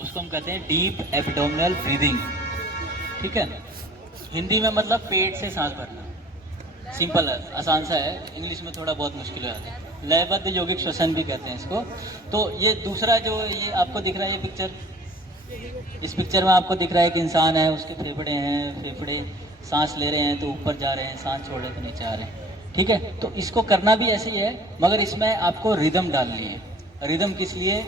उसको हम कहते हैं डीप एब्डोमिनल ब्रीदिंग। ठीक है, हिंदी में मतलब पेट से सांस भरना। सिंपल है, आसान सा है, इंग्लिश में थोड़ा बहुत मुश्किल है। लयबद्ध यौगिक श्वसन भी कहते हैं इसको। तो ये दूसरा जो ये आपको दिख रहा है, ये पिक्चर, इस पिक्चर में आपको दिख रहा है कि इंसान है, उसके फेफड़े हैं, फेफड़े सांस ले रहे हैं तो ऊपर जा रहे हैं, सांस छोड़ रहे हैं तो नीचे आ रहे हैं। ठीक है, तो इसको करना भी ऐसे ही है, मगर इसमें आपको रिदम डालनी है। रिदम किस लिए?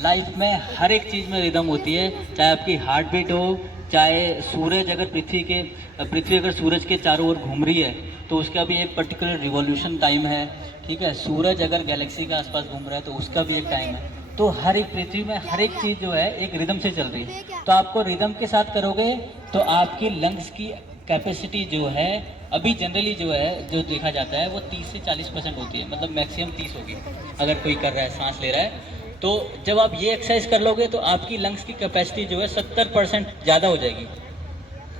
लाइफ में हर एक चीज़ में रिदम होती है, चाहे आपकी हार्ट बीट हो, चाहे सूरज अगर पृथ्वी अगर सूरज के चारों ओर घूम रही है तो उसका भी एक पर्टिकुलर रिवॉल्यूशन टाइम है। ठीक है, सूरज अगर गैलेक्सी के आसपास घूम रहा है तो उसका भी एक टाइम है। तो हर एक पृथ्वी में हर एक चीज़ जो है एक रिदम से चल रही है। तो आपको रिदम के साथ करोगे तो आपकी लंग्स की कैपेसिटी जो है, अभी जनरली जो है जो देखा जाता है वो 30 से 40% होती है, मतलब मैक्सिमम 30 होगी अगर कोई कर रहा है, सांस ले रहा है। तो जब आप ये एक्सरसाइज कर लोगे तो आपकी लंग्स की कैपेसिटी जो है 70% ज़्यादा हो जाएगी।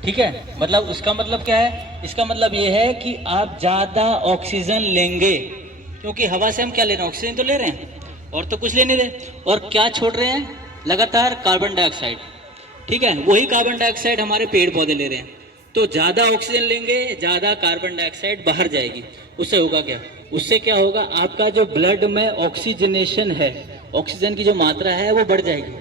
ठीक है, मतलब उसका मतलब क्या है? इसका मतलब ये है कि आप ज़्यादा ऑक्सीजन लेंगे, क्योंकि हवा से हम क्या ले रहे हैं? ऑक्सीजन तो ले रहे हैं, और तो कुछ ले नहीं रहे। और क्या छोड़ रहे हैं? लगातार कार्बन डाइऑक्साइड। ठीक है, वही कार्बन डाइऑक्साइड हमारे पेड़ पौधे ले रहे हैं। तो ज़्यादा ऑक्सीजन लेंगे, ज़्यादा कार्बन डाइऑक्साइड बाहर जाएगी। उससे होगा क्या? उससे क्या होगा? आपका जो ब्लड में ऑक्सीजनेशन है, ऑक्सीजन की जो मात्रा है वो बढ़ जाएगी।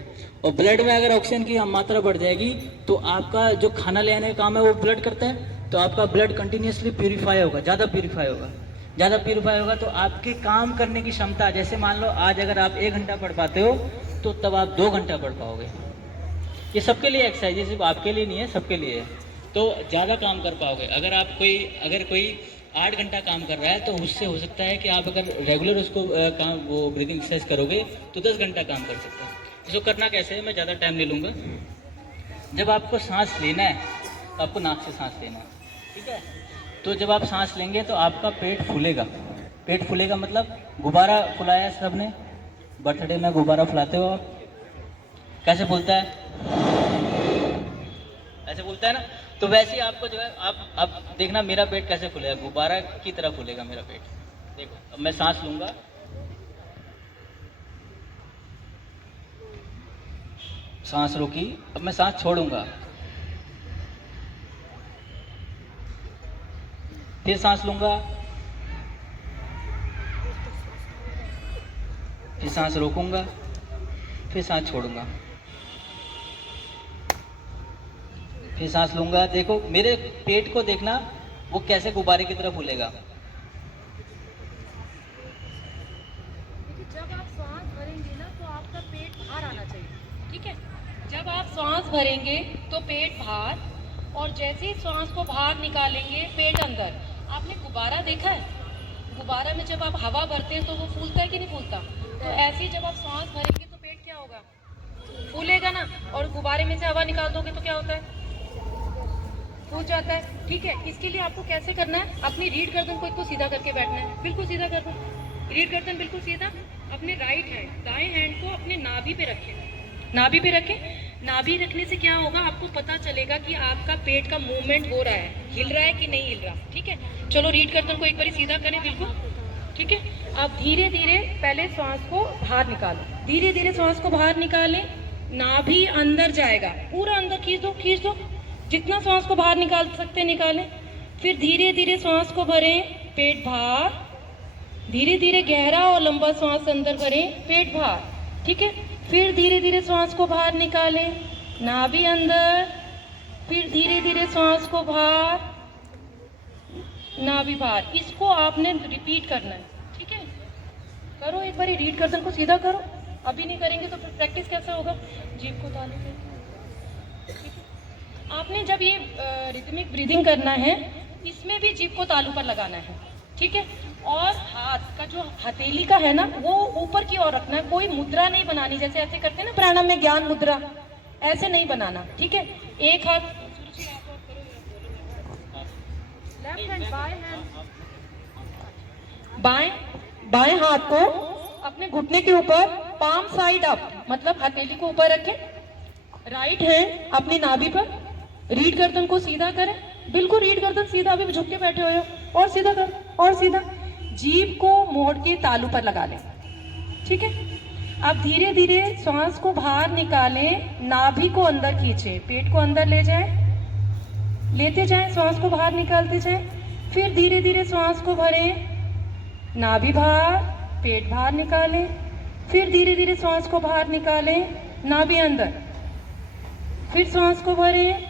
और ब्लड में अगर ऑक्सीजन की मात्रा बढ़ जाएगी तो आपका जो खाना ले आने का काम है वो ब्लड करता है, तो आपका ब्लड कंटिन्यूसली प्यूरिफाई होगा, ज़्यादा प्यूरिफाई होगा। ज़्यादा प्यूरिफाई होगा तो आपके काम करने की क्षमता, जैसे मान लो आज अगर आप 1 घंटा पढ़ पाते हो तो तब आप 2 घंटा पढ़ पाओगे। ये सबके लिए एक्सरसाइज है, सिर्फ आपके लिए नहीं है, सबके लिए है। तो ज़्यादा काम कर पाओगे। अगर कोई 8 घंटा काम कर रहा है तो उससे हो सकता है कि आप अगर रेगुलर उसको काम वो ब्रीदिंग एक्सरसाइज करोगे तो 10 घंटा काम कर सकते हैं। इसको करना कैसे है, मैं ज़्यादा टाइम नहीं लूँगा। जब आपको सांस लेना है तो आपको नाक से सांस लेना है। ठीक है, तो जब आप सांस लेंगे तो आपका पेट फूलेगा। पेट फूलेगा मतलब गुब्बारा फुलाया सबने, बर्थडे में गुब्बारा फुलाते हो आप, कैसे फूलता है? ऐसे फूलता है ना। तो वैसे ही आपको जो है, आप देखना मेरा पेट कैसे फूलेगा, गुब्बारा की तरह फूलेगा मेरा पेट। देखो, अब मैं सांस लूंगा, सांस रोकी, अब मैं सांस छोड़ूंगा, फिर सांस लूंगा, फिर सांस रोकूंगा, फिर सांस छोड़ूंगा, फिर सांस लूंगा। देखो मेरे पेट को देखना, वो कैसे गुब्बारे की तरह फूलेगा। जब आप सांस भरेंगे ना तो आपका पेट बाहर आना चाहिए। ठीक है, जब आप सांस भरेंगे तो पेट बाहर, और जैसे ही सांस को बाहर निकालेंगे पेट अंदर। आपने गुब्बारा देखा है? गुब्बारा में जब आप हवा भरते हैं तो वो फूलता है कि नहीं फूलता? तो ऐसे ही जब आप सांस भरेंगे तो पेट क्या होगा? फूलेगा ना। और गुब्बारे में से हवा निकाल दोगे तो क्या होता है? फूल जाता है। ठीक है, इसके लिए आपको कैसे करना है? अपनी रीढ़ गर्दन को इसको सीधा करके बैठना है, बिल्कुल सीधा कर दो, रीढ़ गर्दन बिल्कुल सीधा। अपने राइट हैंड, दाएं हैंड को अपने नाभि पे रखें, नाभि पे रखें। नाभि रखने से क्या होगा? आपको पता चलेगा कि आपका पेट का मूवमेंट हो रहा है, हिल रहा है कि नहीं हिल रहा। ठीक है, चलो रीढ़ गर्दन को एक बार सीधा करें, बिल्कुल। ठीक है, अब धीरे धीरे पहले श्वास को बाहर निकालो, धीरे धीरे श्वास को बाहर निकालें। नाभि अंदर जाएगा, पूरा अंदर खींच दो, खींच दो, जितना श्वास को बाहर निकाल सकते निकालें। फिर धीरे धीरे श्वास को भरें, पेट बाहर, धीरे धीरे गहरा और लंबा श्वास अंदर भरें, पेट बाहर। ठीक है, फिर धीरे धीरे श्वास को बाहर निकालें, नाभि अंदर, फिर धीरे धीरे श्वास को बाहर, नाभि बाहर। इसको आपने रिपीट करना है। ठीक है, करो एक बार, रीढ़ गर्दन को सीधा करो। अभी नहीं करेंगे तो फिर प्रैक्टिस कैसे होगा? जीभ को तालू के। आपने जब ये रिदमिक ब्रीदिंग करना है, इसमें भी जीभ को तालू पर लगाना है। ठीक है, और हाथ का जो हथेली का है ना वो ऊपर की ओर रखना है। कोई मुद्रा नहीं बनानी, जैसे ऐसे करते हैं ना प्राणायाम में, ज्ञान मुद्रा, ऐसे नहीं बनाना। ठीक है, एक हाथ लेफ्ट हैंड, बाएं हाथ को अपने घुटने के ऊपर, पाम साइड अप, मतलब हथेली को ऊपर रखें। राइट हैंड अपनी नाभि पर, रीढ़ गर्दन को सीधा करें, बिल्कुल रीढ़ गर्दन सीधा, अभी झुक के बैठे हुए हो, और सीधा करो, और सीधा। जीभ को मोड़ के तालू पर लगा लें। ठीक है, अब धीरे धीरे श्वास को बाहर निकालें, नाभि को अंदर खींचें, पेट को अंदर ले जाएं, लेते जाएं, श्वास को बाहर निकालते जाएं। फिर धीरे धीरे श्वास को भरें, नाभि बाहर, पेट बाहर निकालें। फिर धीरे धीरे श्वास को बाहर निकालें, नाभि अंदर। फिर श्वास को भरें,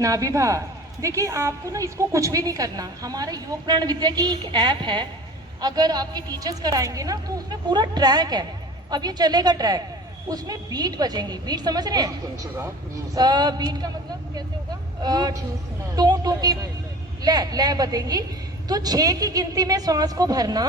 नाभि बाहर। देखिए आपको ना इसको कुछ भी नहीं करना। हमारे योग प्राण विद्या की एक ऐप है, अगर आपके टीचर्स कराएंगे ना तो उसमें पूरा ट्रैक है। अब ये चलेगा ट्रैक, उसमें बीट बजेंगी। बीट समझ रहे हैं? बीट का मतलब कैसे होगा? टू टू की लय बजेंगी। तो 6 की गिनती में श्वास को भरना,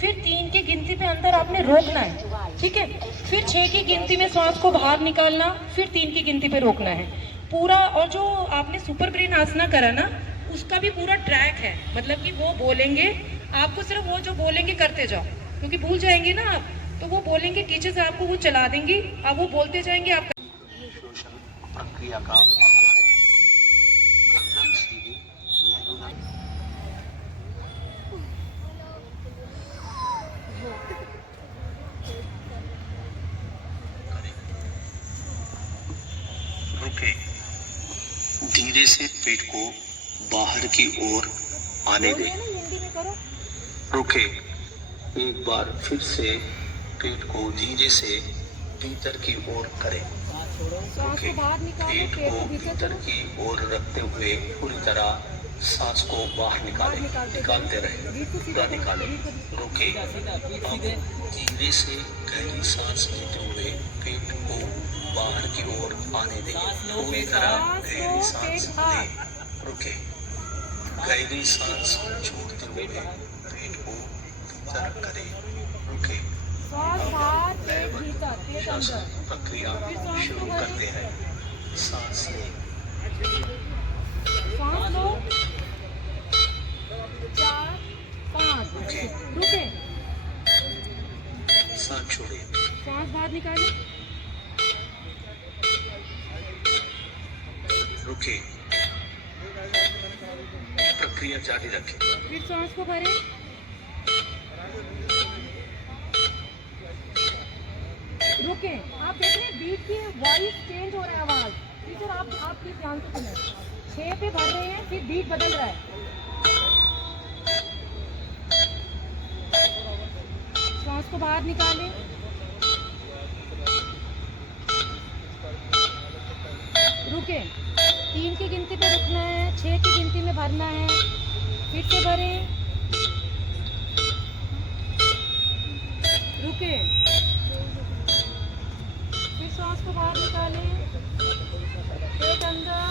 फिर 3 की गिनती पे अंदर आपने रोकना है, ठीक है? फिर 6 की गिनती में श्वास को बाहर निकालना, फिर 3 की गिनती पे रोकना है पूरा। और जो आपने सुपर ब्रेन आसना करा ना, उसका भी पूरा ट्रैक है। मतलब कि वो बोलेंगे, आपको सिर्फ वो जो बोलेंगे करते जाओ, क्योंकि भूल जाएंगे ना आप, तो वो बोलेंगे, टीचर्स आपको वो चला देंगी, आप वो बोलते जाएंगे। आप शोषण प्रक्रिया का गर्दन सीधी मेरुदंड रुके। धीरे से पेट को बाहर की ओर आने दें। रुके। एक बार फिर से पेट को धीरे से भीतर की ओर करें। रुके। पेट को भीतर की ओर रखते हुए पूरी तरह सांस को बाहर निकालें। निकालते रहें, पूरा निकालें। रुके। अब धीरे से गहरी सांस लेते हुए पेट को बाहर की ओर आने दें। पूरी तरह गहरी सांस लें। रुके। गहरी सांस छोड़ते हुए पेट को भीतर करें। रुके। अब लयबद्ध श्वसन प्रक्रिया शुरू करते हैं। सांस लें। सांस लो, 4 5 रुके। रुके। सांस छोड़ें। सांस बाहर निकालें। रुके। प्रक्रिया जारी रखें। फिर सांस को भरें। रुके। आप देख रहे हैं बीट की वॉइस चेंज हो रहा है, आवाज। टीचर आप प्लीज ध्यान से सुने। 6 पे भर रहे हैं, फिर बीट बदल रहा है। सांस को बाहर निकालें। रुके। 3 की गिनती पे रुकना है, 6 की गिनती में भरना है, फिर से भरें। रुके। फिर सांस को बाहर निकालें, पेट अंदर,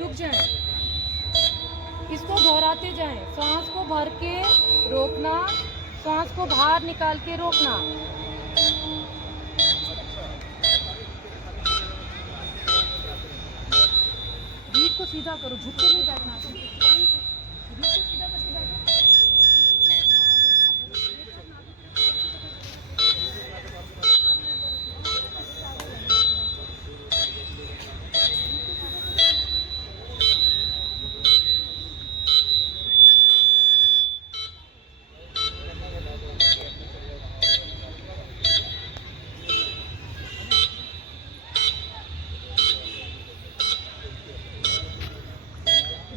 रुक जाएं। इसको दोहराते जाएं। सांस को भर के रोकना, सांस को बाहर निकाल के रोकना। रीढ़ को सीधा करो, झुक के नहीं बैठना। रीढ़ को सीधा करके बैठो।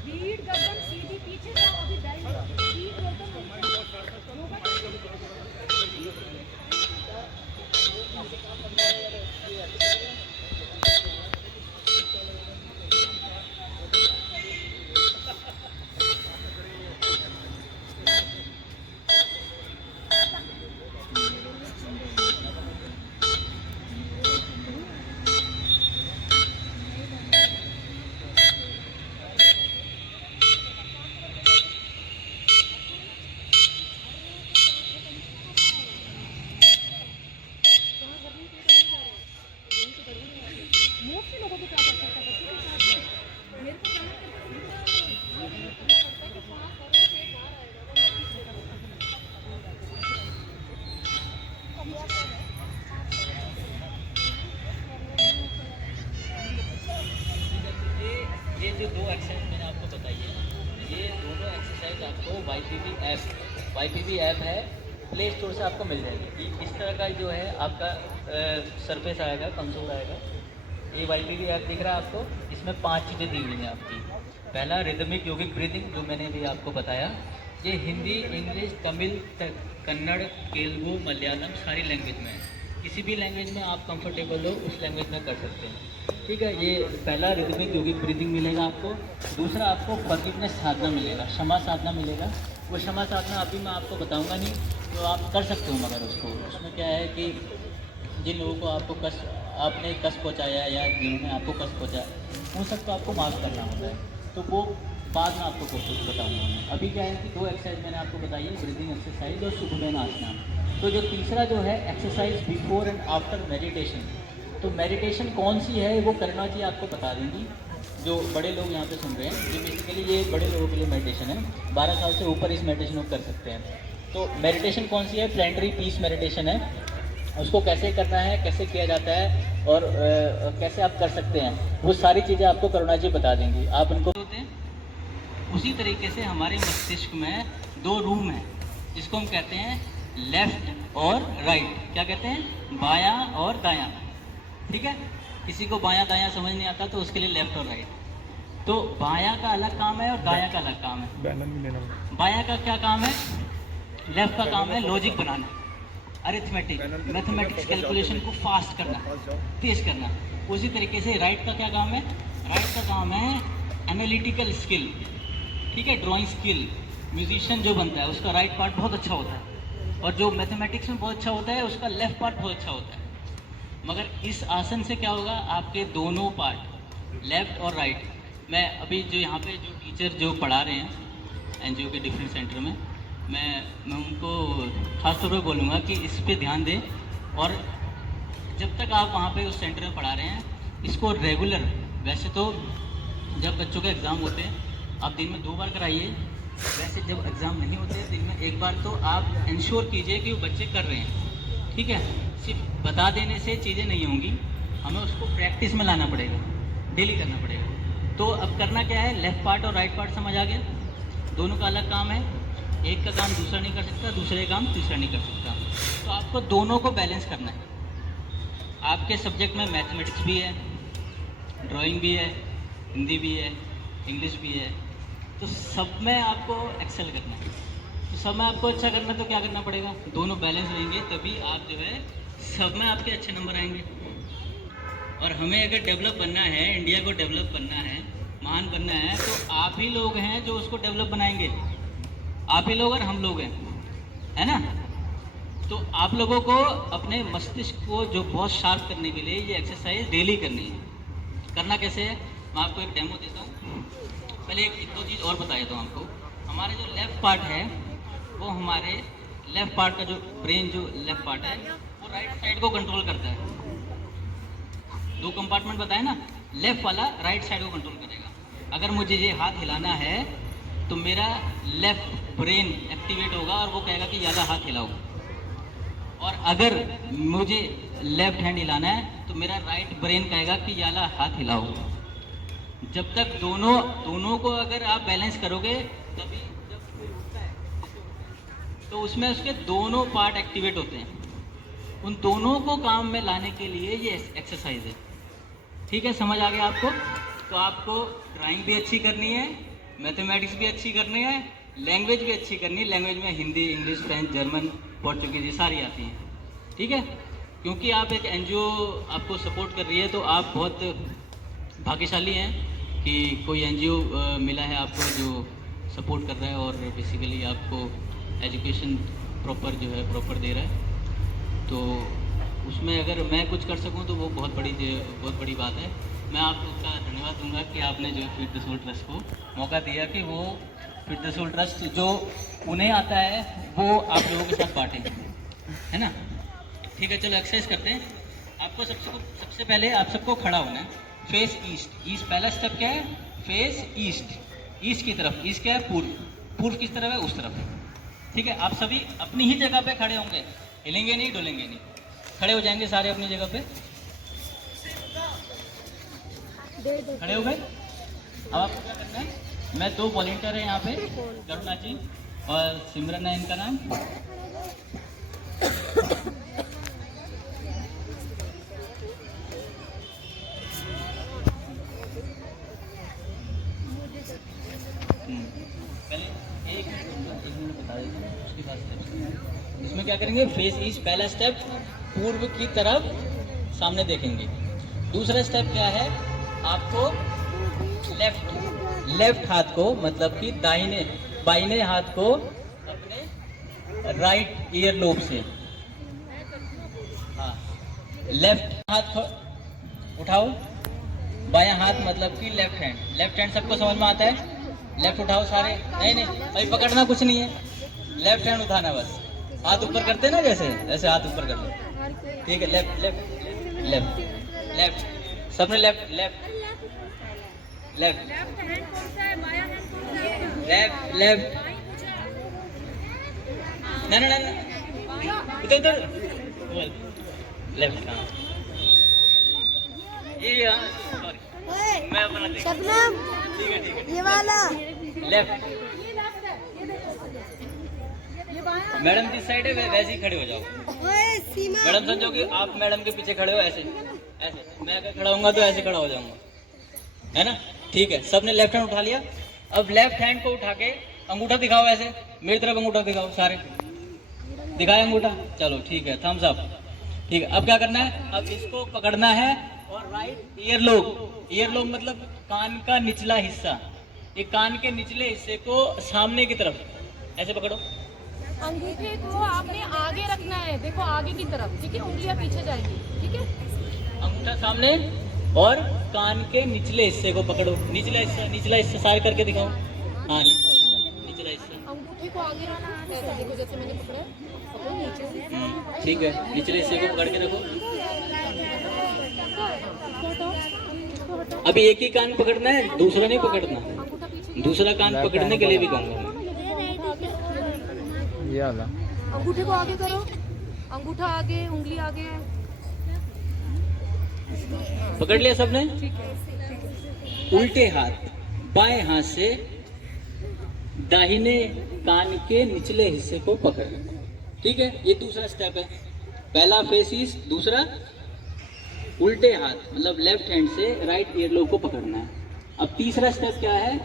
रीढ़ गर्दन सीधी पीछे जाओ, अभी बैठ जाओ। रीढ़ गर्दन मोस्टली लोगों को क्या करता है, बच्चों के साथ में मेरे को क्या करना पड़ता है कि सांस भरो, पेट बाहर ये जो 2 एक्सरसाइज मैंने आपको बताई है, ये दोनों एक्सरसाइज आपको YPP ऐप YPB ऐप है, प्ले स्टोर से आपको मिल जाएगी। इस तरह का जो है आपका सरफेस आएगा, कंसोल आएगा। ये YPB ऐप दिख रहा है आपको, इसमें 5 चीज़ें दी हुई हैं आपकी। पहला रिदमिक योगिक ब्रीदिंग, जो मैंने भी आपको बताया। ये हिंदी, इंग्लिश, तमिल, कन्नड़, तेलुगु, मलयालम सारी लैंग्वेज में है। किसी भी लैंग्वेज में आप कंफर्टेबल हो उस लैंग्वेज में कर सकते हैं, ठीक है। ये पहला रिदमिक योगिक ब्रीदिंग मिलेगा आपको। दूसरा आपको फॉरगिवनेस साधना मिलेगा, क्षमा साधना मिलेगा। वो क्षमा साधना अभी मैं आपको बताऊंगा नहीं, तो आप कर सकते हो, मगर उसमें क्या है कि जिन लोगों को आपने कष्ट पहुंचाया या जिन्होंने आपको कष्ट पहुंचाया, उन सबको आपको माफ़ करना होता है। तो वो बाद में आपको कुछ बताऊंगा मैं। अभी क्या है कि 2 एक्सरसाइज मैंने आपको बताई है, ब्रीदिंग एक्सरसाइज और सुखुदैन आसना। तो जो तीसरा जो है exercise before and after meditation, तो मेडिटेशन कौन सी है वो करुणा जी आपको बता देंगी। जो बड़े लोग यहाँ पे सुन रहे हैं, ये बेसिकली ये बड़े लोगों के लिए मेडिटेशन है, 12 साल से ऊपर इस मेडिटेशन को कर सकते हैं। तो मेडिटेशन कौन सी है? प्लैनेटरी पीस मेडिटेशन है। उसको कैसे करना है, कैसे किया जाता है और कैसे आप कर सकते हैं, वो सारी चीज़ें आपको करुणा जी बता देंगी। आप उनको होते हैं उसी तरीके से हमारे मस्तिष्क में 2 रूम हैं, जिसको हम कहते हैं लेफ्ट और राइट। क्या कहते हैं? बायां और दायां, ठीक है। किसी को बायां दायां समझ नहीं आता तो उसके लिए लेफ्ट और राइट। तो बायां का अलग काम है और दायां का अलग काम है। बायां का क्या काम है? लेफ्ट का काम है लॉजिक बनाना, अरिथमेटिक, मैथमेटिक्स कैलकुलेशन को फास्ट करना, तेज करना। उसी तरीके से राइट का क्या काम है? राइट का काम है एनालिटिकल स्किल, ठीक है, ड्राइंग स्किल। म्यूजिशियन जो बनता है उसका राइट पार्ट बहुत अच्छा होता है, और जो मैथमेटिक्स में बहुत अच्छा होता है उसका लेफ्ट पार्ट बहुत अच्छा होता है। मगर इस आसन से क्या होगा? आपके दोनों पार्ट लेफ्ट और राइट, मैं अभी जो यहाँ पे जो टीचर जो पढ़ा रहे हैं NGO के डिफरेंट सेंटर में, मैं उनको खास तौर पर बोलूँगा कि इस पे ध्यान दें। और जब तक आप वहाँ पे उस सेंटर में पढ़ा रहे हैं, इसको रेगुलर, वैसे तो जब बच्चों के एग्ज़ाम होते हैं आप दिन में 2 बार कराइए, वैसे जब एग्ज़ाम नहीं होते दिन में 1 बार, तो आप इंश्योर कीजिए कि वो बच्चे कर रहे हैं, ठीक है। सिर्फ बता देने से चीज़ें नहीं होंगी, हमें उसको प्रैक्टिस में लाना पड़ेगा, डेली करना पड़ेगा। तो अब करना क्या है? लेफ़्ट पार्ट और राइट पार्ट समझ आ गया, दोनों का अलग काम है। एक का काम दूसरा नहीं कर सकता, दूसरे का काम तीसरा नहीं कर सकता। तो आपको दोनों को बैलेंस करना है। आपके सब्जेक्ट में मैथमेटिक्स भी है, ड्राइंग भी है, हिंदी भी है, इंग्लिश भी है, तो सब में आपको एक्सेल करना है। तो सब में आपको अच्छा करना है तो क्या करना पड़ेगा? दोनों बैलेंस रहेंगे, तभी आप जो है सब में आपके अच्छे नंबर आएंगे। और हमें अगर डेवलप बनना है, इंडिया को डेवलप बनना है, महान बनना है, तो आप ही लोग हैं जो उसको डेवलप बनाएंगे। आप ही लोग और हम लोग हैं, है ना। तो आप लोगों को अपने मस्तिष्क को जो बहुत शार्प करने के लिए ये एक्सरसाइज डेली करनी है। करना कैसे है? मैं आपको एक डेमो देता हूँ। पहले एक 2 चीज़ और बता देता हूँ आपको। हमारे जो लेफ़्ट पार्ट है, वो हमारे लेफ़्ट पार्ट का जो ब्रेन जो लेफ़्ट पार्ट है, वो राइट साइड को कंट्रोल करता है। 2 कंपार्टमेंट बताए ना, लेफ़्ट वाला राइट साइड को कंट्रोल करेगा। अगर मुझे ये हाथ हिलाना है तो मेरा लेफ़्ट ब्रेन एक्टिवेट होगा और वो कहेगा कि ज़्यादा हाथ हिलाओ। और अगर मुझे लेफ़्ट हैंड हिलाना है तो मेरा राइट ब्रेन कहेगा कि ज़्यादा हाथ हिलाओ। जब तक दोनों को अगर आप बैलेंस करोगे, तभी जब कोई उठता है तो उसमें उसके दोनों पार्ट एक्टिवेट होते हैं। उन दोनों को काम में लाने के लिए ये एक्सरसाइज है, ठीक है। समझ आ गया आपको? तो आपको ड्राइंग भी अच्छी करनी है, मैथमेटिक्स भी अच्छी करनी है, लैंग्वेज भी अच्छी करनी है। लैंग्वेज में Hindi, English, French, German, Portuguese, ये सारी आती हैं, ठीक है। क्योंकि आप एक NGO आपको सपोर्ट कर रही है, तो आप बहुत भाग्यशाली हैं कि कोई NGO मिला है आपको जो सपोर्ट कर रहा है और बेसिकली आपको एजुकेशन प्रॉपर जो है प्रॉपर दे रहा है। तो उसमें अगर मैं कुछ कर सकूं तो वो बहुत बड़ी बात है। मैं आपका धन्यवाद दूंगा कि आपने जो फीड द सोल ट्रस्ट को मौका दिया कि वो फीड द सोल ट्रस्ट जो उन्हें आता है वो आप लोगों के साथ बांटें, है ना। ठीक है, चलो एक्सरसाइज करते हैं। आपको सबसे पहले आप सबको खड़ा होना है, फेस ईस्ट। ईस्ट पहला स्टेप क्या है? फेस ईस्ट, ईस्ट की तरफ। ईस्ट क्या है? पूर्व। पूर्व किस तरफ है? उस तरफ, ठीक है। आप सभी अपनी ही जगह पे खड़े होंगे, हिलेंगे नहीं, डोलेंगे नहीं, खड़े हो जाएंगे सारे अपनी जगह पे। खड़े हो गए? अब आपको क्या करना है? मैं 2 वॉलंटियर हैं यहाँ पे, करुणा जी और सिमरन है इनका नाम। पहले एक मिनट बता देता हूँ, उसके बाद steps। इसमें क्या करेंगे, फेस ईस्ट पहला स्टेप, पूर्व की तरफ सामने देखेंगे। दूसरा स्टेप क्या है, आपको लेफ्ट हाथ को, मतलब कि बाइने हाथ को अपने राइट ईयर लोब से, हाँ, लेफ्ट हाथ को उठाओ, बायां हाथ मतलब कि लेफ्ट हैंड सबको समझ में आता है। लेफ्ट उठाओ सारे, नहीं भाई पकड़ना कुछ नहीं है, लेफ्ट हैंड उठाना बस, हाथ ऊपर करते हैं ना, जैसे ऐसे हाथ ऊपर कर लो, ठीक है। लेफ्ट सबने लेफ्ट ना इधर लेफ्ट, हाँ ये, सॉरी मैं अपना देख, शबनम, ठीक है ये वाला लेफ्ट। मैडम जिस साइड है वैसे ही खड़े हो जाओ। ओए सीमा, मैडम समझो कि आप मैडम के पीछे खड़े हो, ऐसे मैं अगर खड़ा होऊंगा तो ऐसे खड़ा हो जाऊंगा, है ना, ठीक है। सबने लेफ्ट हैंड उठा लिया। अब लेफ्ट हैंड को उठा के अंगूठा दिखाओ, ऐसे मेरी तरफ अंगूठा दिखाओ, सारे दिखाए अंगूठा, चलो ठीक है, थम्स अप, ठीक है। अब क्या करना है, अब इसको पकड़ना है और राइट ईयरलोब मतलब कान का निचला हिस्सा, ये कान के निचले हिस्से को सामने की तरफ ऐसे पकड़ो। अंगूठे को आपने आगे रखना है, देखो आगे की तरफ, ठीक है, उंगलियां पीछे जाएंगी, ठीक है। अंगूठा सामने और कान के निचले हिस्से को पकड़ो, निचला हिस्सा सार करके दिखाओ, हाँ निचला हिस्सा। अंगूठे को आगे रखना है, ऐसे देखो जैसे मैंने पकड़ा है, पकड़ो नीचे से, ठीक है, निचले हिस्से को पकड़ के रखो। अभी एक ही कान पकड़ना है, दूसरा नहीं पकड़ना, अंगूठा पीछे, दूसरा कान पकड़ने के लिए भी कहूँगा मैं। ये वाला अंगूठे को आगे करो, अंगूठा आगे, उंगली आगे, पकड़ लिया सबने। ठीक है। उल्टे हाथ बाएं हाथ से दाहिने कान के निचले हिस्से को पकड़, ठीक है, ये दूसरा स्टेप है। पहला फेस ईस्ट, दूसरा उल्टे हाथ मतलब लेफ्ट हैंड से राइट ईयरलोब को पकड़ना है। अब तीसरा स्टेप क्या है,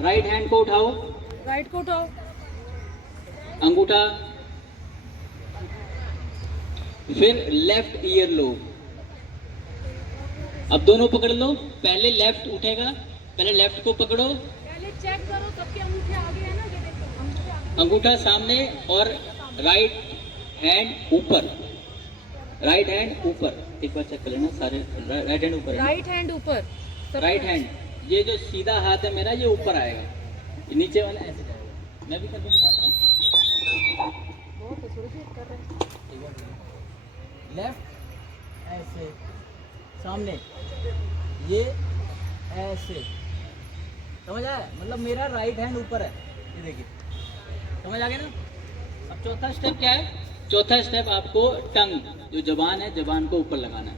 राइट हैंड को उठाओ, राइट को उठाओ, अंगूठा, फिर लेफ्ट ईयरलोब। अब दोनों पकड़ लो, पहले लेफ्ट उठेगा, पहले लेफ्ट को पकड़ो, पहले चेक करो सबके अंगूठे आगे है ना, ये देखो अंगूठे आगे, अंगूठा सामने और राइट हैंड ऊपर, राइट हैंड ऊपर, एक बार चेक कर लेना सारे, राइट हैंड ऊपर है ना? राइट हैंड ऊपर, राइट हैंड, ये जो सीधा हाथ है मेरा ये ऊपर आएगा, ये नीचे वाला ऐसे जाएगा। मैं भी करके दिखाता हूँ, लेफ्ट ऐसे सामने, ये ऐसे, समझ आया, मतलब मेरा राइट हैंड ऊपर है, ये देखिए, समझ आ गया ना। अब चौथा स्टेप क्या है, चौथा स्टेप आपको टंग, जो जबान है, जबान को ऊपर लगाना है,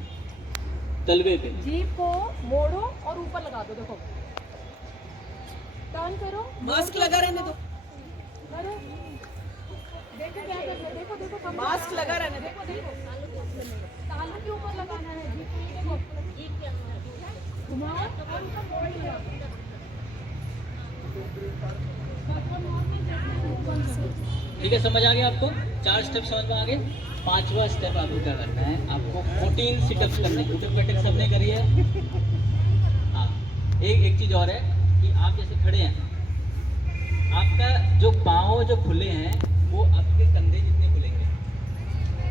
तलवे पे। जीभ को मोड़ो और ऊपर लगा दो, देखो टर्न करो, मास्क लगा रहने दो, करो, देखो क्या करना है, देखो देखो मास्क लगा रहने दो। देखो तालू के ऊपर लगाना है, जीभ को, ये देखो जीभ के अंदर घुमाओ और ऊपर मोड़ लगाओ। ठीक है, समझ आ गया आपको, 4 स्टेप समझ में आ गए। 5वां स्टेप आपको क्या करना है, आपको 14 सिटअप्स करने हैं, उठक बैठक सबने करी है। हाँ, एक चीज और है कि आप जैसे खड़े हैं, आपका जो पाँव जो खुले हैं वो आपके कंधे जितने खुलेंगे,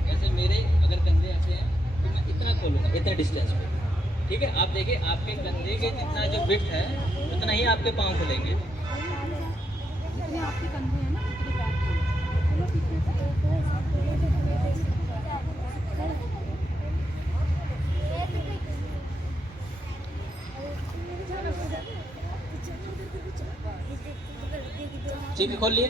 जैसे मेरे अगर कंधे ऐसे हैं तो मैं इतना खोलूंगा, इतना डिस्टेंस पे, ठीक है। आप देखिए आपके कंधे के जितना जो विड्थ है उतना ही आपके पाँव खुलेंगे। आपके कंधे हैं ना, इतने बैक चलो पीछे ठीक है, खोल लिए।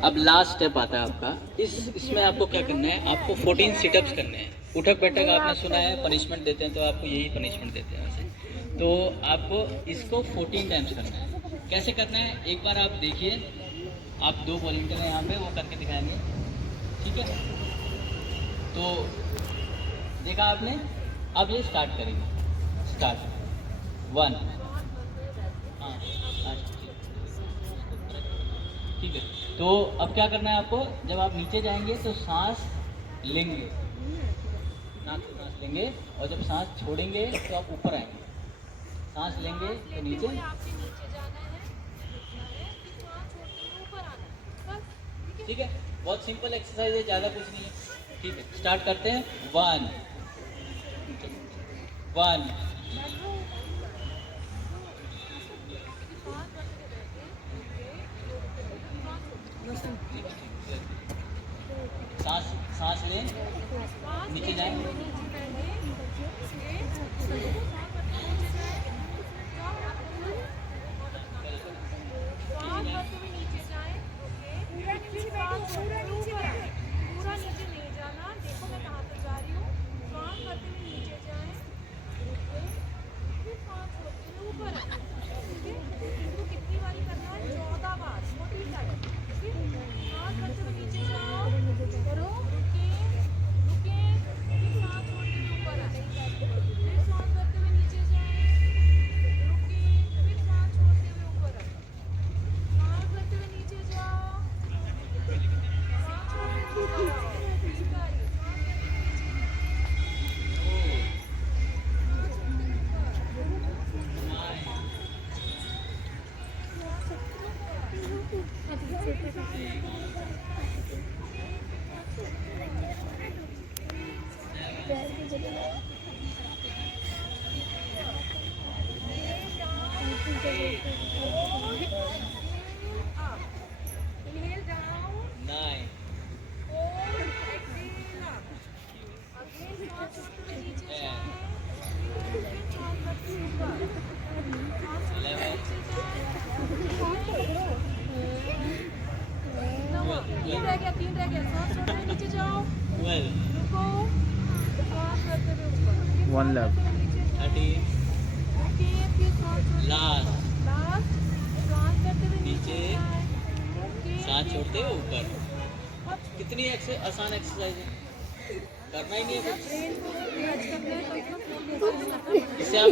अब लास्ट स्टेप आता है आपका, इसमें आपको क्या करना है, आपको 14 सिटअप्स करने हैं। उठक बैठक आपने सुना है पनिशमेंट देते हैं, तो आपको यही पनिशमेंट देते हैं वैसे। तो आपको इसको 14 टाइम्स करना है। कैसे करना है, एक बार आप देखिए, आप 2 वॉलंटियर हैं यहाँ पे, वो करके दिखाएंगे, ठीक है। तो देखा आपने, अब ये स्टार्ट करेंगे, स्टार्ट 1, हाँ ठीक है। तो अब क्या करना है आपको, जब आप नीचे जाएंगे तो सांस लेंगे, नाक से सांस लेंगे, और जब सांस छोड़ेंगे तो आप ऊपर आएंगे। सांस लेंगे तो नीचे, आपसे नीचे जाना है, रुकना है, फिर सांस छोड़ते हुए ऊपर आना है, बस। ठीक है। बहुत सिंपल एक्सरसाइज है, ज़्यादा कुछ नहीं है, ठीक है। स्टार्ट करते हैं, 1 1 सांस सांस लें, नीचे जाएं, पूरा नीचे नहीं जाना, देखो मैं कहाँ तक जा रही हूँ, सांस भरते हुए नीचे जाएं, रुके, फिर सांस छोड़ते हुए ऊपर आएं, ठीक है। इसको कितनी बारी करना है, 14 बार, 40 टाइम, ठीक है। सांस भरते हुए नीचे जाओ, करो, रुके, रुके, फिर सांस छोड़ते हुए ऊपर आएं, फिर सांस भरते हुए नीचे जाएं, रुके, फिर सांस छोड़ते हुए ऊपर आएं, सांस भरते हुए नीचे जाओ, सांस छोड़ते हुए ऊपर आओ, 3 बारी, सांस भरते हुए नीचे जाएं, सांस छोड़ते हुए ऊपर, inhale down, 9 hold, exhale up, again सांस छोड़ते हुए नीचे जाएं, फिर सांस भरते हुए ऊपर, सांस छोड़ते हुए नीचे जाएं, 3 रह गया, सांस छोड़ते हुए नीचे जाओ, 12 रुको, सांस भरते हुए ऊपर, 1 left. 13 ओके, फिर सांस छोड़ते लास्ट, लास्ट, सांस भरते हुए नीचे, जाएं, ओके, सांस छोड़ते हुए ऊपर। कितनी आसान एक्सरसाइज है, करना ही नहीं है कुछ। ब्रेन को रिलैक्स करना है, तो इसको इससे आप